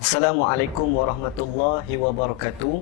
Assalamualaikum warahmatullahi wabarakatuh.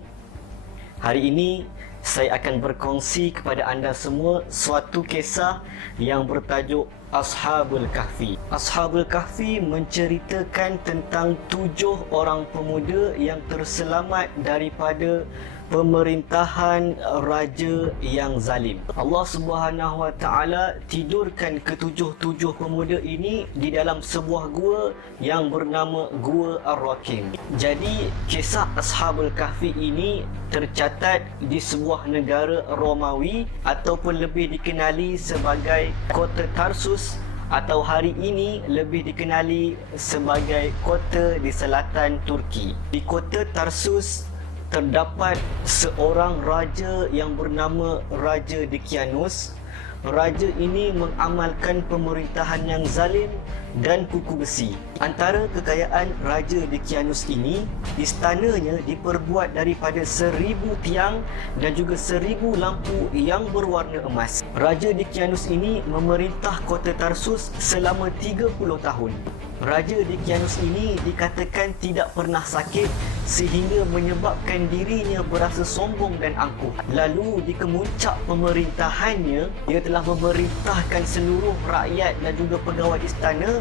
Hari ini saya akan berkongsi kepada anda semua suatu kisah yang bertajuk Ashabul Kahfi. Ashabul Kahfi menceritakan tentang 7 orang pemuda yang terselamat daripada pemerintahan raja yang zalim. Allah Subhanahu Wa Taala tidurkan ketujuh pemuda ini di dalam sebuah gua yang bernama Gua Ar-Rakim. Jadi kisah Ashabul Kahfi ini tercatat di sebuah negara Romawi ataupun lebih dikenali sebagai kota Tarsus, atau hari ini lebih dikenali sebagai kota di selatan Turki. Di kota Tarsus terdapat seorang raja yang bernama Raja Dekianus. Raja ini mengamalkan pemerintahan yang zalim dan kuku besi. Antara kekayaan Raja Dekianus ini, istananya diperbuat daripada 1000 tiang dan juga 1000 lampu yang berwarna emas. Raja Dekianus ini memerintah kota Tarsus selama 30 tahun. Raja Dekianus ini dikatakan tidak pernah sakit sehingga menyebabkan dirinya berasa sombong dan angkuh. Lalu di kemuncak pemerintahannya, ia telah memerintahkan seluruh rakyat dan juga pegawai istana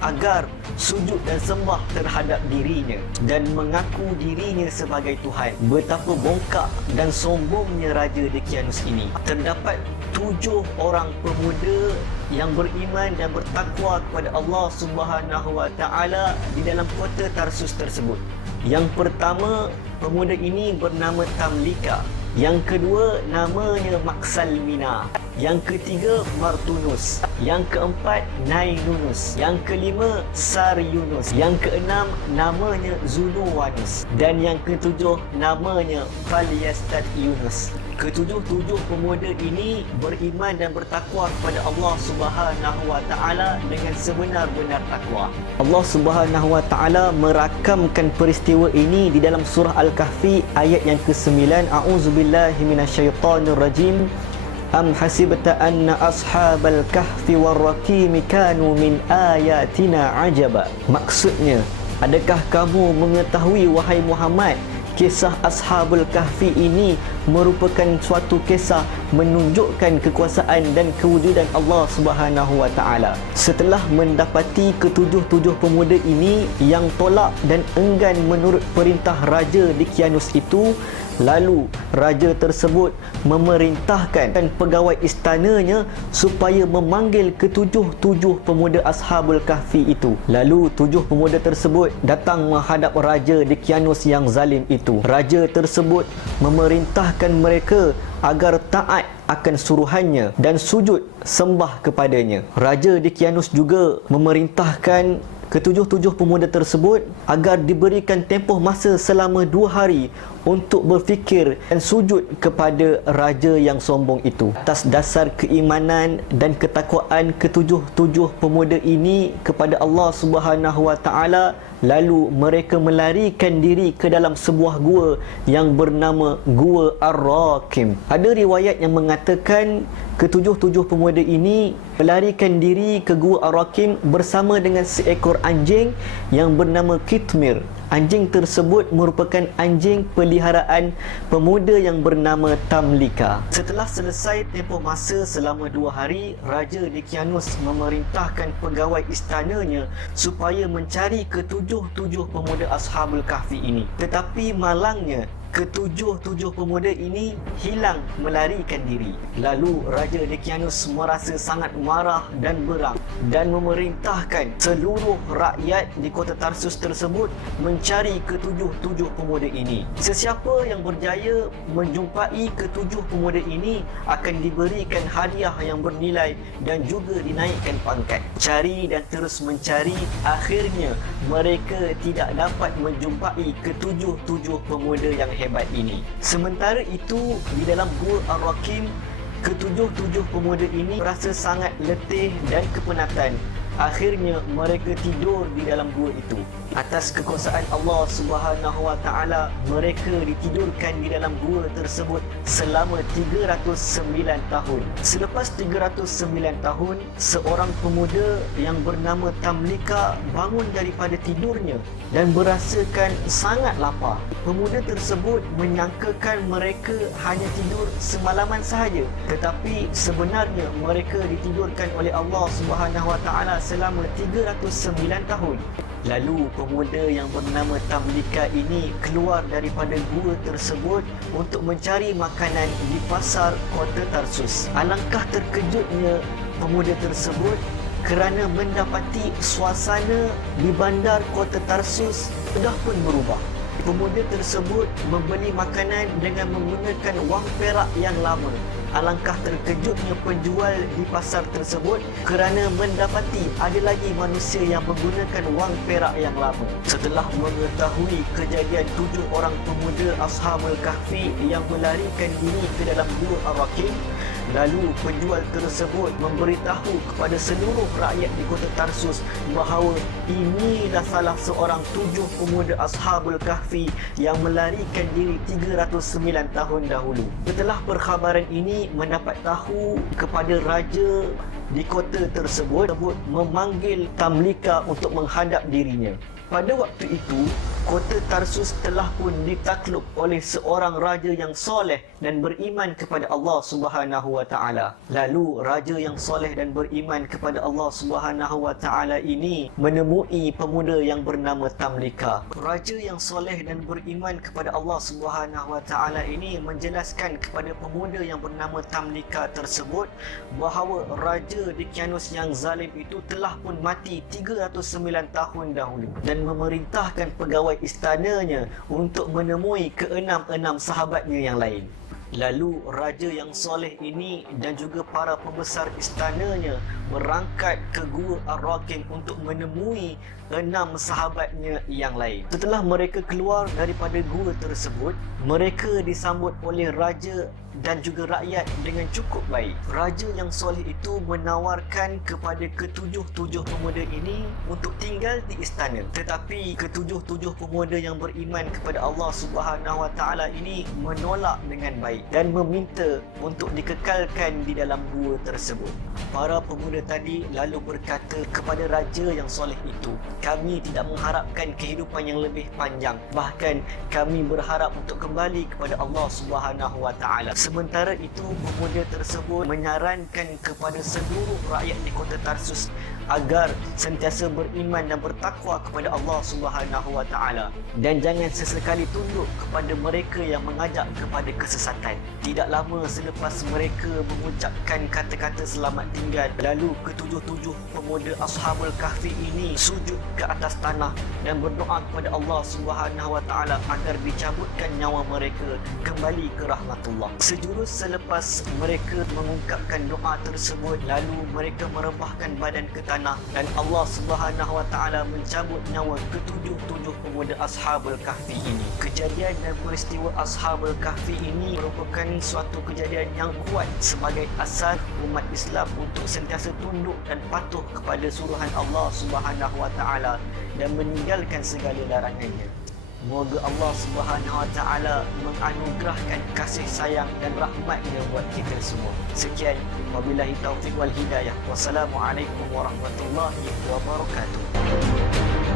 agar sujud dan sembah terhadap dirinya dan mengaku dirinya sebagai Tuhan. Betapa bongkak dan sombongnya Raja Dekianus ini. Terdapat 7 orang pemuda yang beriman dan bertakwa kepada Allah Subhanahu Wa Taala di dalam kota Tarsus tersebut. Yang pertama, pemuda ini bernama Tamlika. Yang kedua, namanya Maksalmina. Yang ketiga, Martunus. Yang keempat, Nainunus. Yang kelima, Saryunus. Yang keenam, namanya Zuluwanus. Dan yang ketujuh, namanya Falyastad Yunus. Ketujuh pemuda ini beriman dan bertakwa kepada Allah Subhanahu Wa Taala dengan sebenar-benar takwa. Allah Subhanahu Wa Taala merakamkan peristiwa ini di dalam surah Al-Kahfi ayat yang ke-9. A'udzubillahi minasyaitonirrajim. Am hasibta anna ashabal kahfi war-rakim kanu min ayatina ajaba. Maksudnya, adakah kamu mengetahui wahai Muhammad, kisah Ashabul Kahfi ini merupakan suatu kisah menunjukkan kekuasaan dan kewujudan Allah Subhanahu Wa Taala. Setelah mendapati ketujuh pemuda ini yang tolak dan enggan menurut perintah Raja Dekianus itu, lalu raja tersebut memerintahkan pegawai istananya supaya memanggil ketujuh pemuda Ashabul Kahfi itu. Lalu 7 pemuda tersebut datang menghadap Raja Dekianus yang zalim itu. Raja tersebut memerintahkan mereka agar taat akan suruhannya dan sujud sembah kepadanya. Raja Dekianus juga memerintahkan ketujuh pemuda tersebut agar diberikan tempoh masa selama 2 hari untuk berfikir dan sujud kepada raja yang sombong itu. Atas dasar keimanan dan ketakwaan ketujuh pemuda ini kepada Allah Subhanahu Wa Taala, lalu mereka melarikan diri ke dalam sebuah gua yang bernama Gua Ar-Rakim. Ada riwayat yang mengatakan ketujuh pemuda ini melarikan diri ke Gua Ar-Rakim bersama dengan seekor anjing yang bernama Kitmir. Anjing tersebut merupakan anjing peliharaan pemuda yang bernama Tamlika. Setelah selesai tempoh masa selama 2 hari, Raja Dekianus memerintahkan pegawai istananya supaya mencari ketujuh pemuda Ashabul Kahfi ini. Tetapi malangnya, ketujuh pemuda ini hilang melarikan diri. Lalu Raja Dekianus merasa sangat marah dan berang dan memerintahkan seluruh rakyat di kota Tarsus tersebut mencari ketujuh pemuda ini. Sesiapa yang berjaya menjumpai ketujuh pemuda ini akan diberikan hadiah yang bernilai dan juga dinaikkan pangkat. Cari dan terus mencari, akhirnya mereka tidak dapat menjumpai ketujuh pemuda yang hebat ini. Sementara itu, di dalam Gua Ar-Rakim, ketujuh pemuda ini merasa sangat letih dan kepenatan. Akhirnya mereka tidur di dalam gua itu. Atas kekuasaan Allah Subhanahu wa taala, mereka ditidurkan di dalam gua tersebut selama 309 tahun. Selepas 309 tahun, seorang pemuda yang bernama Tamlika bangun daripada tidurnya dan berasakan sangat lapar. Pemuda tersebut menyangkakan mereka hanya tidur semalaman sahaja, tetapi sebenarnya mereka ditidurkan oleh Allah Subhanahu wa taala selama 309 tahun. Lalu pemuda yang bernama Tamlika ini keluar daripada gua tersebut untuk mencari makanan di pasar kota Tarsus. Alangkah terkejutnya pemuda tersebut kerana mendapati suasana di bandar kota Tarsus sudah pun berubah. Pemuda tersebut membeli makanan dengan menggunakan wang perak yang lama. Alangkah terkejutnya penjual di pasar tersebut kerana mendapati ada lagi manusia yang menggunakan wang perak yang lama. Setelah mengetahui kejadian 7 orang pemuda Ashabul Kahfi yang melarikan diri ke dalam gua Ar-Rakim, lalu penjual tersebut memberitahu kepada seluruh rakyat di kota Tarsus bahawa inilah salah seorang 7 pemuda Ashabul Kahfi yang melarikan diri 309 tahun dahulu. Setelah perkhabaran ini mendapat tahu kepada raja di kota tersebut memanggil Tamlika untuk menghadap dirinya. Pada waktu itu, kota Tarsus telah pun ditakluk oleh seorang raja yang soleh dan beriman kepada Allah Subhanahu wa taala. Lalu raja yang soleh dan beriman kepada Allah Subhanahu wa taala ini menemui pemuda yang bernama Tamlika. Raja yang soleh dan beriman kepada Allah Subhanahu wa taala ini menjelaskan kepada pemuda yang bernama Tamlika tersebut bahawa raja Dicyanus yang zalim itu telah pun mati 309 tahun dahulu dan memerintahkan pegawai istananya untuk menemui keenam-enam sahabatnya yang lain. Lalu raja yang soleh ini dan juga para pembesar istananya berangkat ke gua Ar-Rakim untuk menemui 6 sahabatnya yang lain. Setelah mereka keluar daripada gua tersebut, mereka disambut oleh raja dan juga rakyat dengan cukup baik. Raja yang soleh itu menawarkan kepada ketujuh-tujuh pemuda ini untuk tinggal di istana. Tetapi ketujuh-tujuh pemuda yang beriman kepada Allah Subhanahu wa taala ini menolak dengan baik dan meminta untuk dikekalkan di dalam gua tersebut. Para pemuda tadi lalu berkata kepada raja yang soleh itu, "Kami tidak mengharapkan kehidupan yang lebih panjang. Bahkan kami berharap untuk kembali kepada Allah Subhanahu wa taala." Sementara itu, pemuda tersebut menyarankan kepada seluruh rakyat di kota Tarsus agar sentiasa beriman dan bertakwa kepada Allah Subhanahu wa taala dan jangan sesekali tunduk kepada mereka yang mengajak kepada kesesatan. Tidak lama selepas mereka mengucapkan kata-kata selamat tinggal, lalu ketujuh-tujuh pemuda Ashabul Kahfi ini sujud ke atas tanah dan berdoa kepada Allah Subhanahu wa taala agar dicabutkan nyawa mereka kembali ke rahmatullah. Sejurus selepas mereka mengungkapkan doa tersebut, lalu mereka merebahkan badan ke tanah dan Allah Subhanahu wa taala mencabut nyawa ketujuh-tujuh pemuda Ashabul Kahfi ini. Kejadian dan peristiwa Ashabul Kahfi ini merupakan suatu kejadian yang kuat sebagai asas umat Islam untuk sentiasa tunduk dan patuh kepada suruhan Allah Subhanahu wa taala dan meninggalkan segala larangannya. Moga Allah Subhanahu wa taala menganugerahkan kasih sayang dan rahmat-Nya buat kita semua. Sekian, wabillahi taufiq wal hidayah. Wassalamualaikum warahmatullahi wabarakatuh.